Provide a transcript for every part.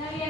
Ya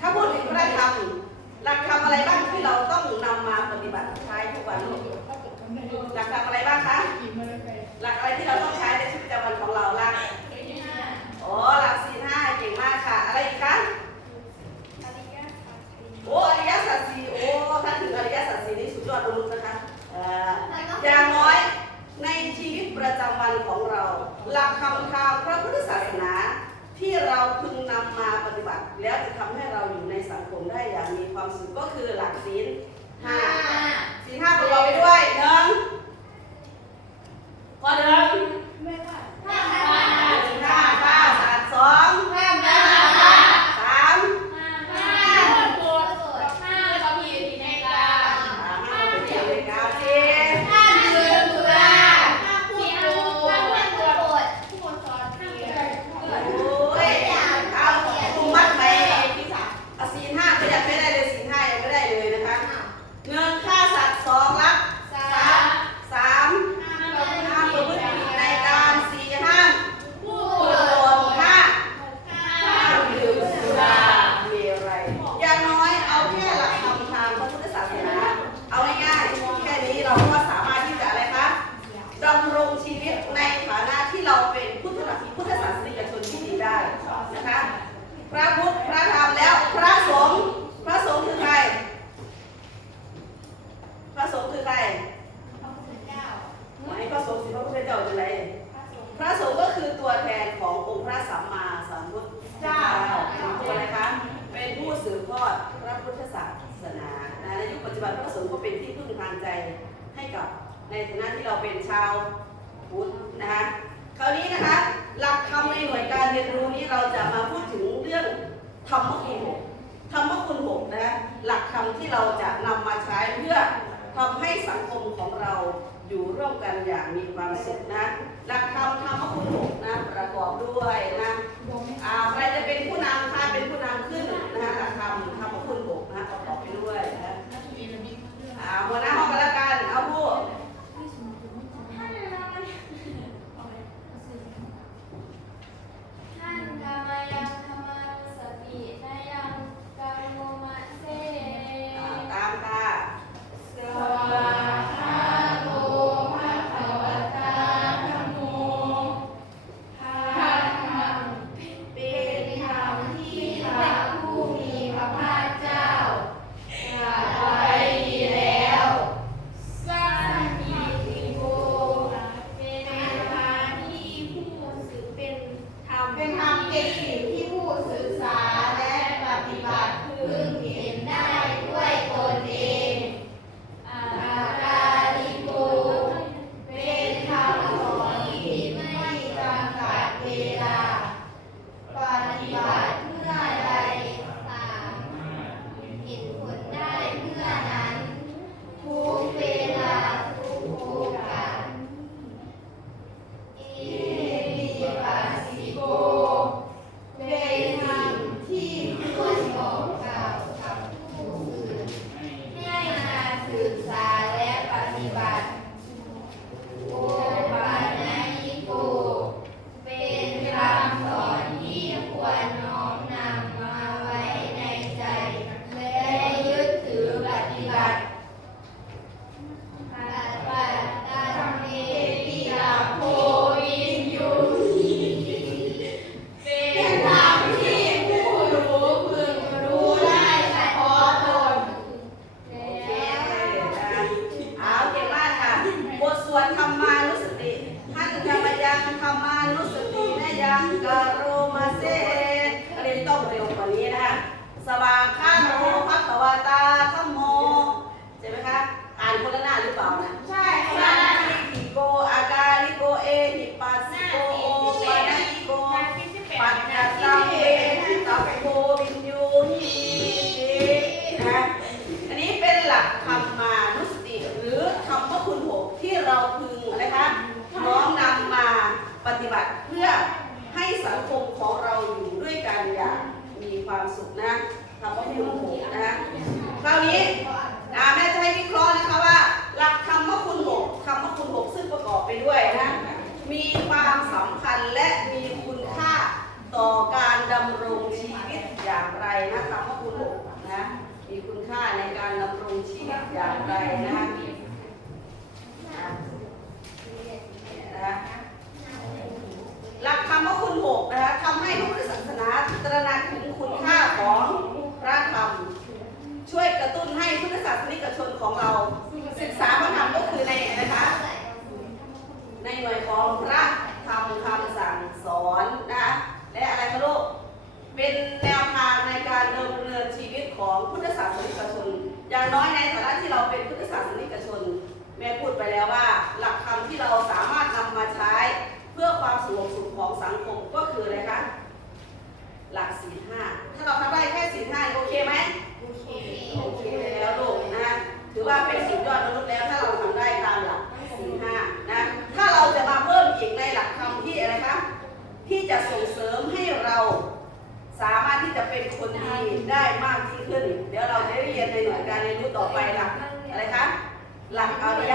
ถ้าพูดถึงพระธรรมหลักธรรมอะไรบ้างที่เราต้องนำมาปฏิบัติใช้ทุกวันหลักธรรมอะไรบ้างคะหลักอะไรที่เราต้องใช้ในชีวิตประจำวันของเราล่ะโอ้หลักสี่ห้าเก่งมากค่ะ อะไรอีกคะโอ้อริยสัจสี่โอ้ถ้าถึงอริยสัจสี่นี่สุดยอดมนุษย์นะคะอย่างน้อยในชีวิตประจำวันของเรา หลักคำทางพระพุทธศาสนา ที่เราพึงนำมาปฏิบัติ แล้วจะทำให้เราอยู่ในสังคมได้อย่างมีความสุขก็คือหลักศีลห้าศีลห้าประกอบไปด้วยหนึ่งข้อหนึ่ง ไม่ค่ะ อให้สังคมของเราอยู่ด้วยกันอย่างมีความสุขนะคำว่าคุณหกนะคราวนี้แม่จะให้วิเคราะห์นะคะว่า หลักคำว่าคุณหกคำว่าคุณหกซึ่งประกอบไปด้วยนะมีความสำคัญและมีคุณค่าต่อการดำรงชีวิตอย่างไรนะคำว่าคุณหกนะมีคุณค่าในการดำรงชีวิตอย่างไรนะนะ หลักธรรมคุณหกนะคะทำให้พุทธศาสนาตระหนักถึงคุณค่าของพระธรรม ช่วยกระตุ้นให้พุทธศาสนิกชนของเรา ศึกษาพระธรรมก็คือในนะคะ ในหน่วยของพระธรรมคำสั่งสอนนะคะและอะไรคะลูกเป็นแนวทางในการดำเนินชีวิตของพุทธศาสนิกชน อย่างน้อยในฐานะที่เราเป็นพุทธศาสนิกชน แม่พูดไปแล้วว่า หลักธรรมที่เราสามารถนำมาใช้ ความสงบสุขของสังคมก็คืออะไรคะหลักศีลห้าถ้าเราทำได้แค่ศีลห้าโอเคไหมโอเคโอเคแล้วลูกนะถือว่าเป็นสุดยอดมนุษย์แล้วถ้าเราทำได้ตามหลักศีลห้านะถ้าเราจะมาเพิ่มอีกในหลักธรรมที่อะไรคะที่จะส่งเสริมให้เราสามารถที่จะเป็นคนดีได้มากยิ่งขึ้น เดี๋ยวเราจะได้เรียนในหน่วยการเรียนรู้ต่อไปหลักอะไรคะหลักอริย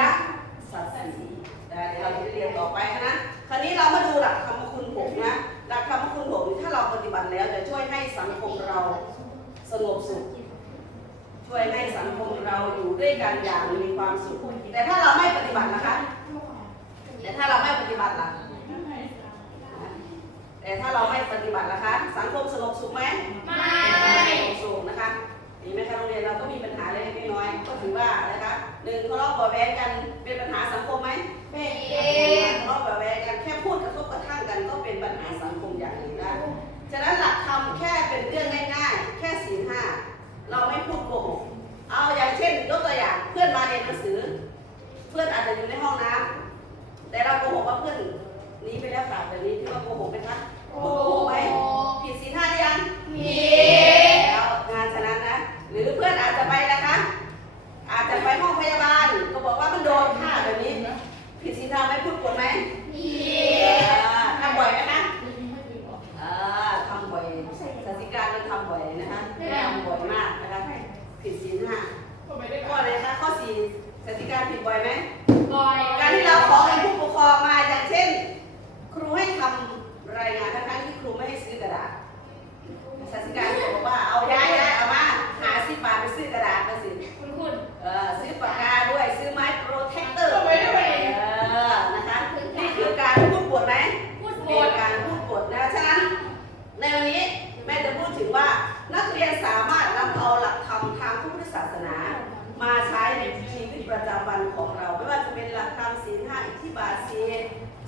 สัจสี่แต่เดี๋ยวเราจะได้เรียนต่อไปนะค ราวนี้เรามาดูหลักธรรมคุณหกนะหลักธรรมคุณหกถ้าเราปฏิบัติแล้วจะช่วยให้สังคมเราสงบสุข ช่วยให้สังคมเราอยู่ด้วยกันอย่างมีความสุข แต่ถ้าเราไม่ปฏิบัตินะคะ แต่ถ้าเราไม่ปฏิบัติล่ะแต่ถ้าเราไม่ปฏิบัติล่ะคะ สังคมสงบสุขไหมไม่สงบสุขนะคะเห็นไหมคะโรงเรียนเราก็มีปัญหาเล็กน้อยก็ถือว่าอะคะหนึ่งทะเลาะเบาแว้งกันเป็นปัญหาสังคมไหม เป็นทะเลาะเบาะแว้งกันแค่พูดกระทบกระทั่งกันก็เป็นปัญหาสังคมอย่างหนึ่งได้ฉะนั้นหลักธรรมแค่เป็นเรื่องง่ายๆ แค่ศีลห้าเราไม่พูดโกหกเอาอย่างเช่นยกตัวอย่างเพื่อนมาเรียนหนังสือ เพื่อนอาจจะอยู่ในห้องน้ำแต่เราโกหกว่าเพื่อนหนีไปแล้วค่ะแบบนี้ที่ว่าโกหกไหมคะพูดโกหกไหมผิดศีลห้าหรือยังมีแล้วงานฉะนั้นนะ หรือเพื่อนอาจจะไปนะคะ อาจจะไปห้องพยาบาล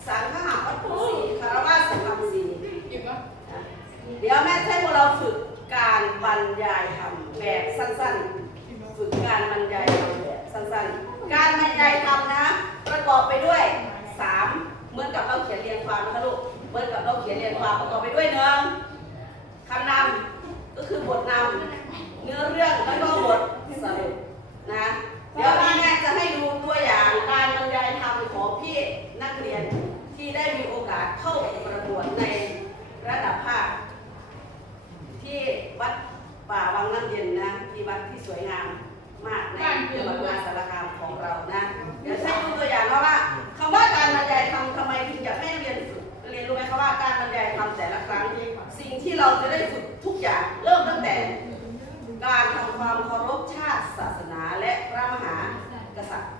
สังฆะวัตถุสีคารวะสังฆมสีเดี๋ยวแม่จะให้พวกเราฝึกการบรรยายธรรมแบบสั้นๆ ฝึกการบรรยายธรรมแบบสั้นๆ การบรรยายธรรมนะ ประกอบไปด้วยสามเหมือนกับเราเขียนเรียงความนะคะลูกเหมือนกับเราเขียนเรียงความประกอบไปด้วยหนึ่งคำนำก็คือบทนำเนื้อเรื่องแล้วก็บทสรุปนะเดี๋ยวพี่แม่จะให้ดูตัวอย่างการบรรยายธรรมของพี่นักเรียนที่ ได้มีโอกาสเข้าประกวดในระดับภาคที่วัดป่าวังน้ำเย็นนะที่วัดที่สวยงามมากในจังหวัดมหาสารคามของเรานะ เดี๋ยวให้ดูตัวอย่างว่าว่าคำว่าการบรรยายธรรมทำไมถึงอยากให้นักเรียนฝึกเรียนรู้ไหมคะว่าการบรรยายธรรมแต่ละครั้งสิ่งที่เราจะได้ฝึกทุกอย่างเริ่มตั้งแต่ การทำความเคารพชาติศาสนาและพระมหากษัตริย์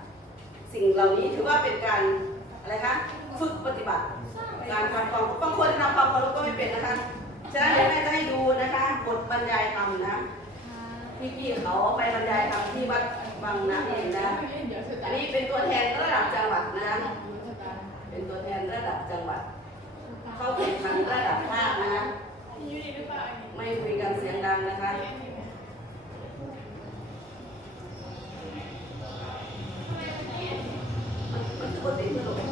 สิ่งเหล่านี้ถือว่าเป็นการ อะไรคะฝึกปฏิบัติ การทำความบางคนทำความเคารพก็ไม่เป็นนะคะฉะนั้นเดี๋ยวแม่จะให้ดูนะคะบทบรรยายธรรมนะพี่ๆเขาไปบรรยายธรรมที่วัดบางน้ำเองนะอันนี้เป็นตัวแทนระดับจังหวัดนะเป็นตัวแทนระดับจังหวัด เข้าแข่งขันระดับภาคนะคะไม่คุยกันเสียงดังนะคะมันมันปกติไม่หรอ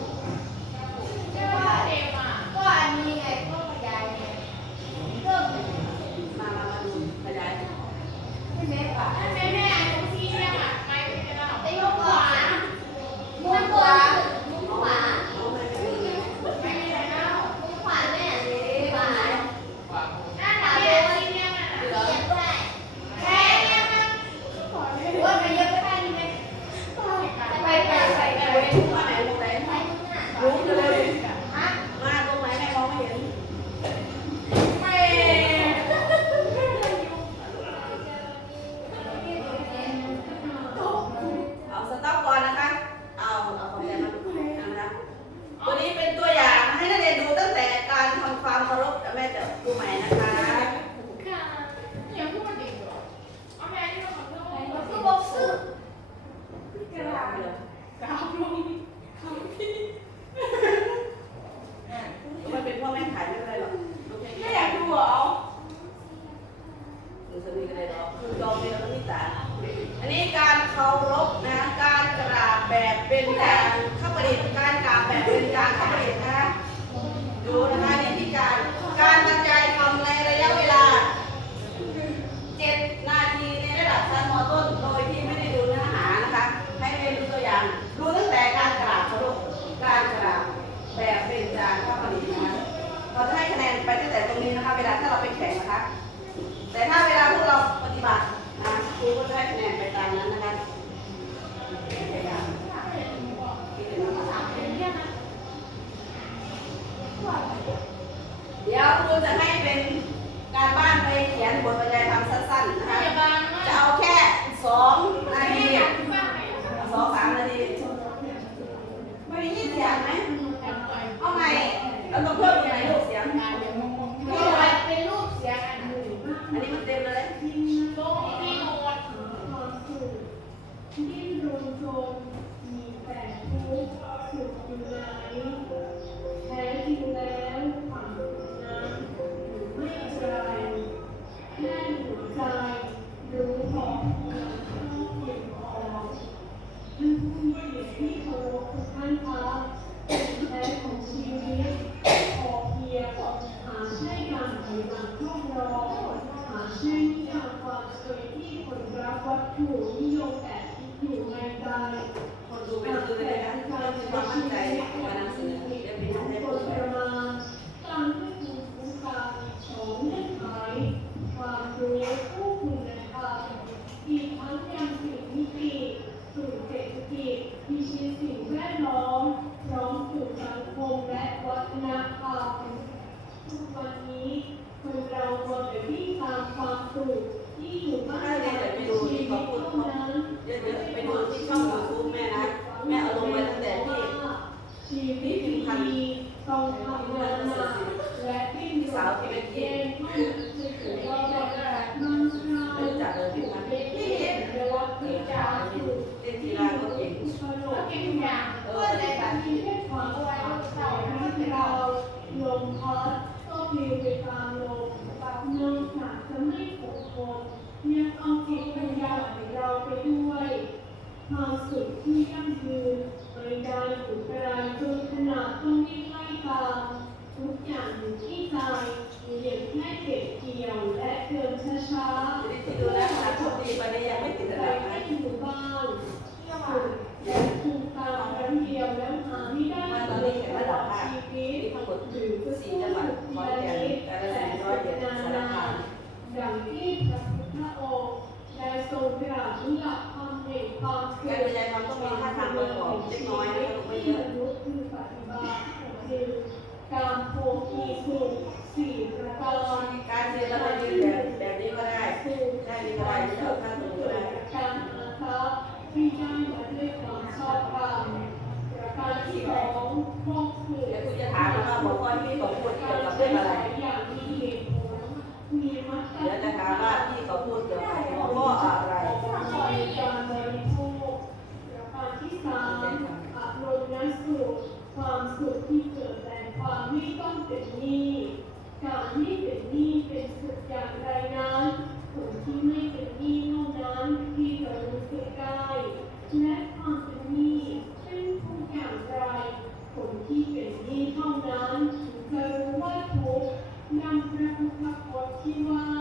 มีชีวิตสิ่งแวดล้อมพร้อมสู่สังคมและวัฒนธรรมทุกวันนี้คนเราคนแต่วิ่ตามความสุขที่อยู่บ้านแต่ชีวิตเท่านั้นเดี๋ไปดูที่ช่องยูทูบแม่นะ แม่เอาลงไว้ตั้งแต่ที่ชีวิตดีต้องทำงานหนักและดิ้นรนเย็นเพื่ การบรรยายความต้องมีท่าทางประกอบเล็น้อยนะคะไม่เยอการโพคีสุสี่ปรารการเรียนแล้วก็ยืแบบนี้ได้ได้มีอไรที่เราท่านรู้ก็ไนะคะมีกได้มาด้วยความชอบธรรมการที่องารแล้วคุณจะถามว่าหัวข้อที่ของคุณเกี่ยวกับเรื่องอะไร ดี๋ยวจะหาว่าที่เขาพูดเกี่ยวกับหัวข้ออะไร การบริโภคประารที่สาอารมณ์นั้นสุขความสุขที่เกิดแต่ความไม่ต้องเป็นหนี้การที่เป็นหนี้เป็นสุขอย่างไรนั้นผลที่ไม่เป็นหนี้นู่นนั้นที่เรารู้สึกได้และความเป็นหนี้เช่นทุกอย่างไรผลที่เป็นหนี้เท่านั้นจะรู้ว่าทุกนำพระพุทธพจน์ที่ว่า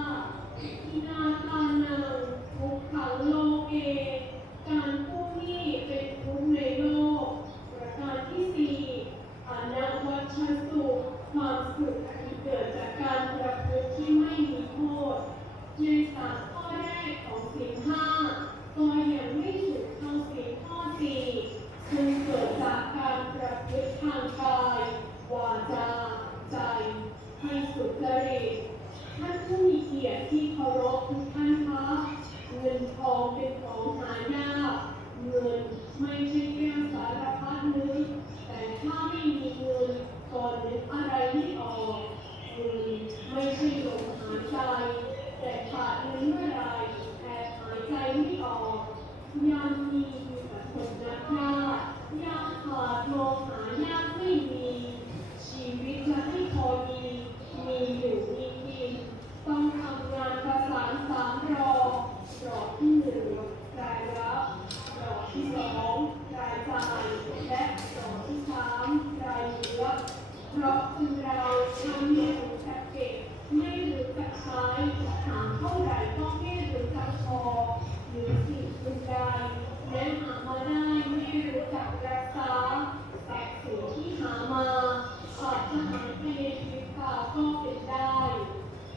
อาหายไปในชีวิตเปล่าก็เป็นได้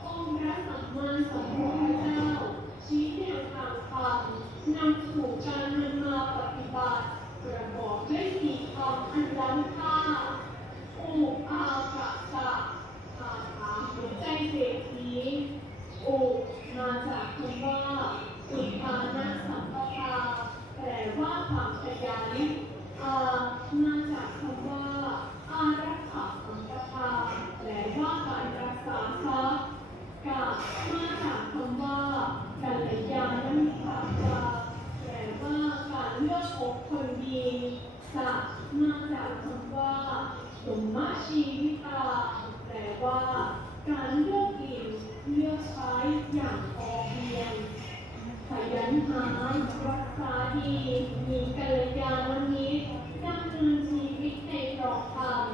องค์พระสัมมาสัมพุทธเจ้า ชี้แนวทางธรรมนำสู่การนำมาปฏิบัติประกอบด้วยสี่คำอันล้ำค่าอุปากะสะคาถาหัวใจเศรษฐีอุมาจากคำว่าอุปานะสัมปทาแปลว่าความขยันอามาจากคำว่า อารักขาสัมปทาแปลว่าการรักษาทรัพย์ กะมาจากคำว่ากัลยาณมิตรจาแปลว่าการเลือกคบคนดีสะมาจากคำว่าสมมาชีวิตาแปลว่า การเลือกกินเลือกใช้อย่างพอเพียง ขยันหารักษาดีมีกัลยาณมิตรดำเนินชีวิตในกรอกธรรม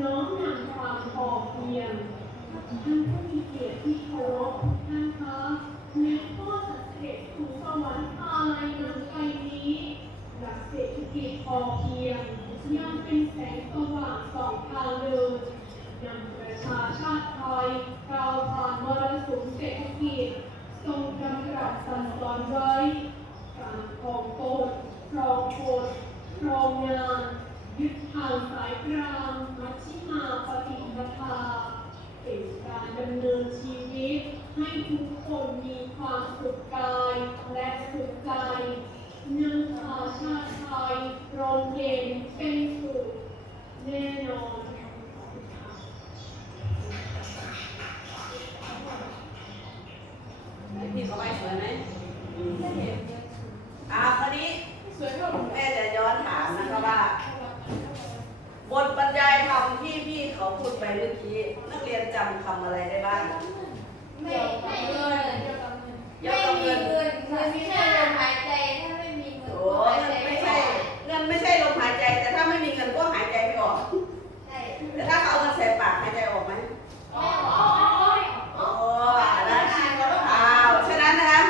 น้อมนำความพอเพียงท่านผู้มีเกียรติที่เคารพท่านคะแม้พ่อสังเกตถูกสวรรค์พาลัยนำไปนี้หลักเศรษฐกิจพอเพียง ยังเป็นแสงสว่างสองทางเดินนำประชาชาติไทยก้าวผ่านมรสุมเศรษฐกิจทรงกำกับสั่งสอนไว้ การครองตนครองคนครองงาน ยึดทางสายกลางมัชฌิมาปฏิปทา เป็นการดำเนินชีวิต ให้ทุกคนมีความสุขกายและสุขใจนำพาชาติไทยร่มเย็นเป็นสุขแน่นอนพี่เขาไว้สวยไหมอ่าคราวนี้สวยแม่จะย้อนถามนะคะว่า บทบรรยายธรรมที่พี่เขาพูดไปเมื่อกี้ นักเรียนจำคำอะไรได้บ้าง ไม่ไม่มีเงินเกี่ยวกับเงินไม่มีเงินเงินไม่ใช่ลมหายใจถ้าไม่มีเงินโอ้เงินไม่ใช่เงินไม่ใช่ลมหายใจ แต่ถ้าไม่มีเงินก็หายใจไม่ออกใช่แต่ถ้าเขาเอาเงินใส่ปากหายใจออกไหมอ๋ออ๋ออ๋อโอ้นะอ้าวฉะนั้นนะคะ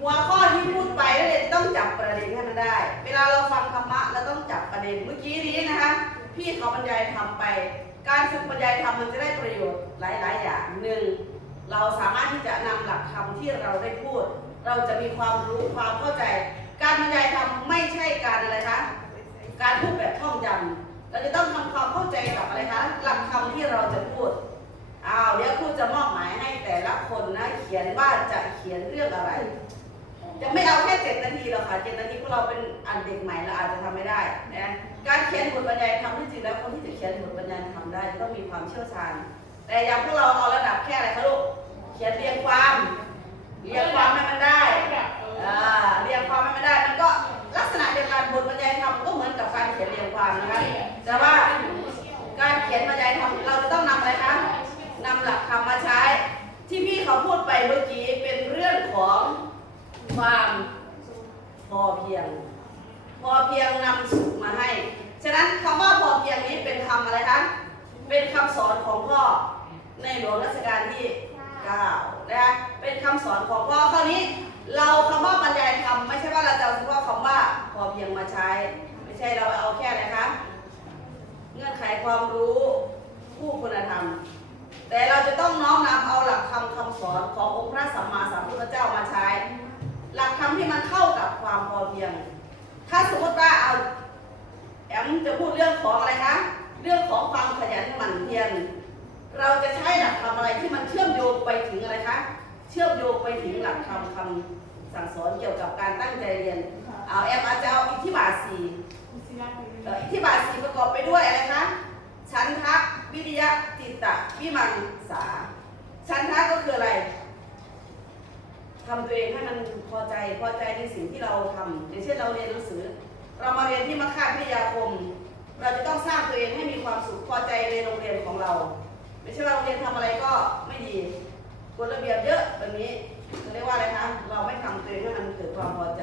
หัวข้อที่พูดไปนักเรียนต้องจับประเด็นให้มันได้ เวลาเราฟังธรรมะเราต้องจับประเด็นเมื่อกี้นี้นะคะ พี่เขาบรรยายทำไป การฝึกบรรยายธรรมมันจะได้ประโยชน์หลาย ๆ อย่างหนึ่ง เราสามารถที่จะนำหลักธรรมที่เราได้พูด เราจะมีความรู้ความเข้าใจ การบรรยายธรรมไม่ใช่การอะไรคะการพูดแบบท่องจำเราจะต้องทำความเข้าใจกับอะไรคะหลักธรรมที่เราจะพูดอ้าวเดี๋ยวครูจะมอบหมายให้แต่ละคนนะเขียนว่าจะเขียนเรื่องอะไร จะไม่เอาแค่เจ็ดนาทีหรอกค่ะเจ็ดนาทีพวกเราเป็นอันเด็กใหม่เราอาจจะทำไม่ได้นะการเขียนบทบรรยายธรรมที่จริงแล้วคนที่จะเขียนบทบรรยายธรรมได้จะต้องมีความเชี่ยวชาญ แต่อย่างพวกเราเอาระดับแค่อะไรคะลูก เขียนเรียงความ เรียงความให้มันได้อ่าเรียงความให้มันได้ มันก็ลักษณะเดียวกันบทบรรยายธรรมก็เหมือนกับการเขียนเรียงความนะคะ แต่ว่าการเขียนบรรยายธรรมเราจะต้องนำอะไรคะนำหลักธรรมมาใช้ ที่พี่เขาพูดไปเมื่อกี้เป็นเรื่องของความพอเพียง พอเพียงนำสุขมาให้ ฉะนั้นคำว่าพอเพียงนี้เป็นคำอะไรคะ เป็นคำสอนของพ่อในหลวงรัชกาลที่ 9นะคะเป็นคำสอนของพ่อคราวนี้ เราคำว่าบรรยายธรรมไม่ใช่ว่าเราจะเอาเฉพาะคำว่าพอเพียงมาใช้ ไม่ใช่เราเอาแค่อะคะเงื่อนไขความรู้ผู้คุณธรรม แต่เราจะต้องน้อมนำเอาหลักธรรมคำสอนขององค์พระสัมมาสัมพุทธเจ้ามาใช้ หลักธรรมที่มันเข้ากับความพอเพียง ถ้าสมมติว่าเอาแอมจะพูดเรื่องของอะไรคะเรื่องของความขยันหมั่นเพียร เราจะใช้หลักธรรมอะไรที่มันเชื่อมโยงไปถึงอะไรคะ เชื่อมโยงไปถึงหลักธรรมคำสั่งสอนเกี่ยวกับการตั้งใจเรียน เอาแอมอาจจะเอาอิทธิบาทสี่เอ่ออิทธิบาทสี่ประกอบไปด้วยอะไรคะ ชันทะวิริยะจิตตะวิมังสา ชันทะก็คืออะไรทำตัวเองให้มันพอใจพอใจในสิ่งที่เราทำอย่างเช่นเราเรียนหนังสือ เรามาเรียนที่มคาพิทยาคม เราจะต้องสร้างตัวเองให้มีความสุขพอใจในโรงเรียนของเรา ไม่ใช่ว่าโรงเรียนทำอะไรก็ไม่ดีกฎระเบียบเยอะแบบนี้เขเรียกว่าอะไรคะเราไม่ทำเตัวองให้มันเกิดความพอใจ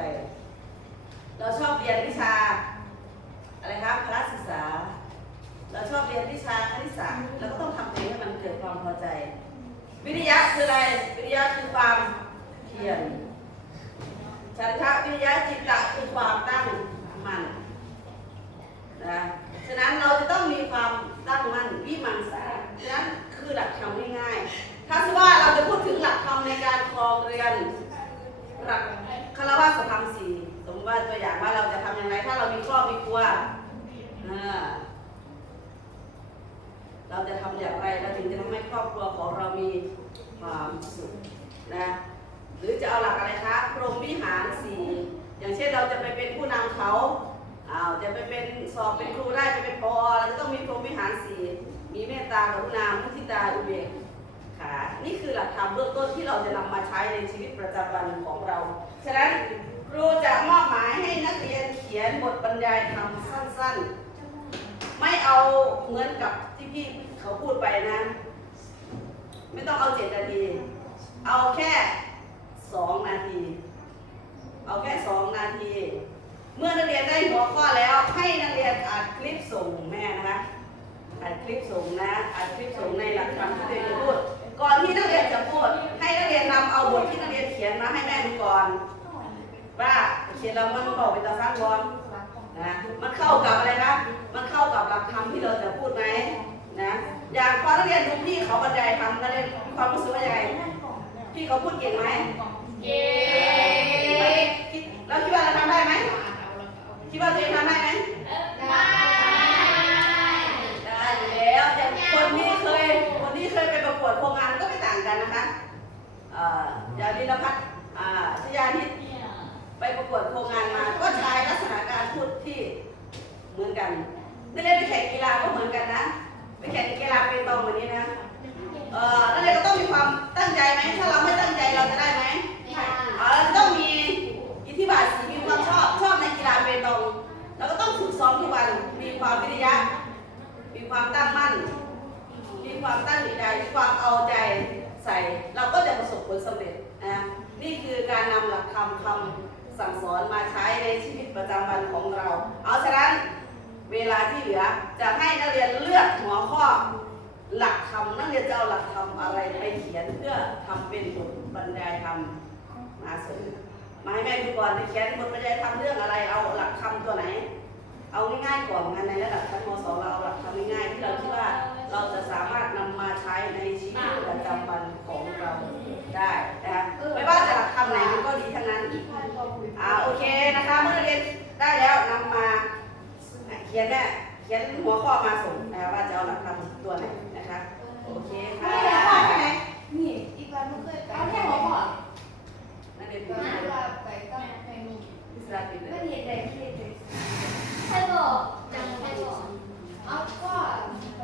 เราชอบเรียนวิชาอะไรคะคณะศึกษา เราชอบเรียนวิชาคณิตศาสตร์เราก็ต้องทำตัวเองให้มันเกิดความพอใจ วิทยะคืออะไร วิทยะคือความเพียรฉันทะวิทยะจิตตะคือความตั้งมั่นนะฉะนั้นเราจะต้องมีความตั้งมั่นวิมังสา ฉะนั้นคือหลักธรรมง่ายๆ ถ้าสมมติว่าเราจะพูดถึงหลักธรรมในการครองเรือนหลักคารวะธรรมสี่สมมติว่าตัวอย่างว่าเราจะทำยังไงถ้าเรามีครอบมีครัวเราจะทำอย่างไรเราถึงจะทำให้ครอบครัวของเรามีความสุขนะหรือจะเอาหลักอะไรคะพรหมวิหารสี่อย่างเช่นเราจะไปเป็นผู้นำเขาอ้าวจะไปเป็นสอบเป็นครูได้จะเป็นปอเราจะต้องมีพรหมวิหารสี่ มีเมตตากรุณามุทิตาอุเบกขานี่คือหลักธรรมเบื้องต้นที่เราจะนำมาใช้ในชีวิตประจำวันของเรา ฉะนั้นครูจะมอบหมายให้นักเรียนเขียนบทบรรยายธรรมสั้นๆ ไม่เอาเหมือนกับที่พี่เขาพูดไปนะ ไม่ต้องเอาเจ็ดนาที เอาแค่สองนาที เอาแค่สองนาที เมื่อนักเรียนได้หัวข้อแล้วให้นักเรียนอัดคลิปส่งแม่นะคะ อัดคลิปส่งนะ อัดคลิปส่งในหลักธรรมที่ตัวเองจะพูด ก่อนที่นักเรียนจะพูด ให้นักเรียนนำเอาบทที่นักเรียนเขียนมาให้แม่ดูก่อน ว่าเขียนแล้วมันบอกเป็นตาฟังบอลนะ มันเข้ากับอะไรครับมันเข้ากับหลักธรรมที่เราจะพูดไหมนะ อย่างพอนักเรียนดูพี่เขาบรรยายธรรมนักเรียนมีความรู้สึกว่ายังไงพี่เขาพูดเก่งไหมเย้เราคิดว่าเราทำได้ไหมคิดว่าตัวเอง ออย่างนิรพัฒน์อ่าชยานิตไปประกวดโครงงานมา ก็ใช้ลักษณะการพูดที่เหมือนกันนักเรียนไปแข่งกีฬาก็เหมือนกันนะ ไปแข่งกีฬาเปตองวันนี้นะ เอ่อนักเรียนก็ต้องมีความตั้งใจไหม ถ้าเราไม่ตั้งใจเราจะได้ไหมเอ่อต้องมีอิทธิบาทสีมีความชอบ ชอบในกีฬาเปตองเราก็ต้องฝึกซ้อมทุกวัน มีความวิริยะ มีความตั้งมั่น มีความตั้งใจ มีความเอาใจใส่ เราก็จะประสบผลสำเร็จ นะนี่คือการนำหลักธรรมคำสั่งสอนมาใช้ในชีวิตประจำวันของเรา เอาฉะนั้นเวลาที่เหลือจะให้นักเรียนเลือกหัวข้อหลักธรรมนักเรียนจะเอาหลักธรรมอะไรไปเขียนเพื่อทำเป็นบทบรรยายธรรมมาเสนอมาให้แม่ดูก่อนไปเขียนบทบรรยายทำเรื่องอะไรเอาหลักคำตัวไหน เอาง่ายๆก่อนงานในระดับชั้นม .2 เราเอาหลักคำง่ายๆที่เราคิดว่าเราจะสามารถนำมาใช้ในชีวิตประจำวันของเรา ได้นะคะไม่ว่าจะหลักคำไหนมันก็ดีทั้งนั้นอ่าโอเคนะคะ เมื่อเรียนได้แล้วนำมาเขียนเนี่ยเขียนหัวข้อมาส่งนะคะว่าจะเอาหลักคำตัวไหนนะคะ โอเคค่ะนี่อีกวันไม่เคยไเอาแค่หัวข้อนั่นเรียนตัวนั้ไปต้องนู่สระติดเลยไม่เรีนได้ไม่เรียนได้ใบอกจังใครบอกเอาก็ไป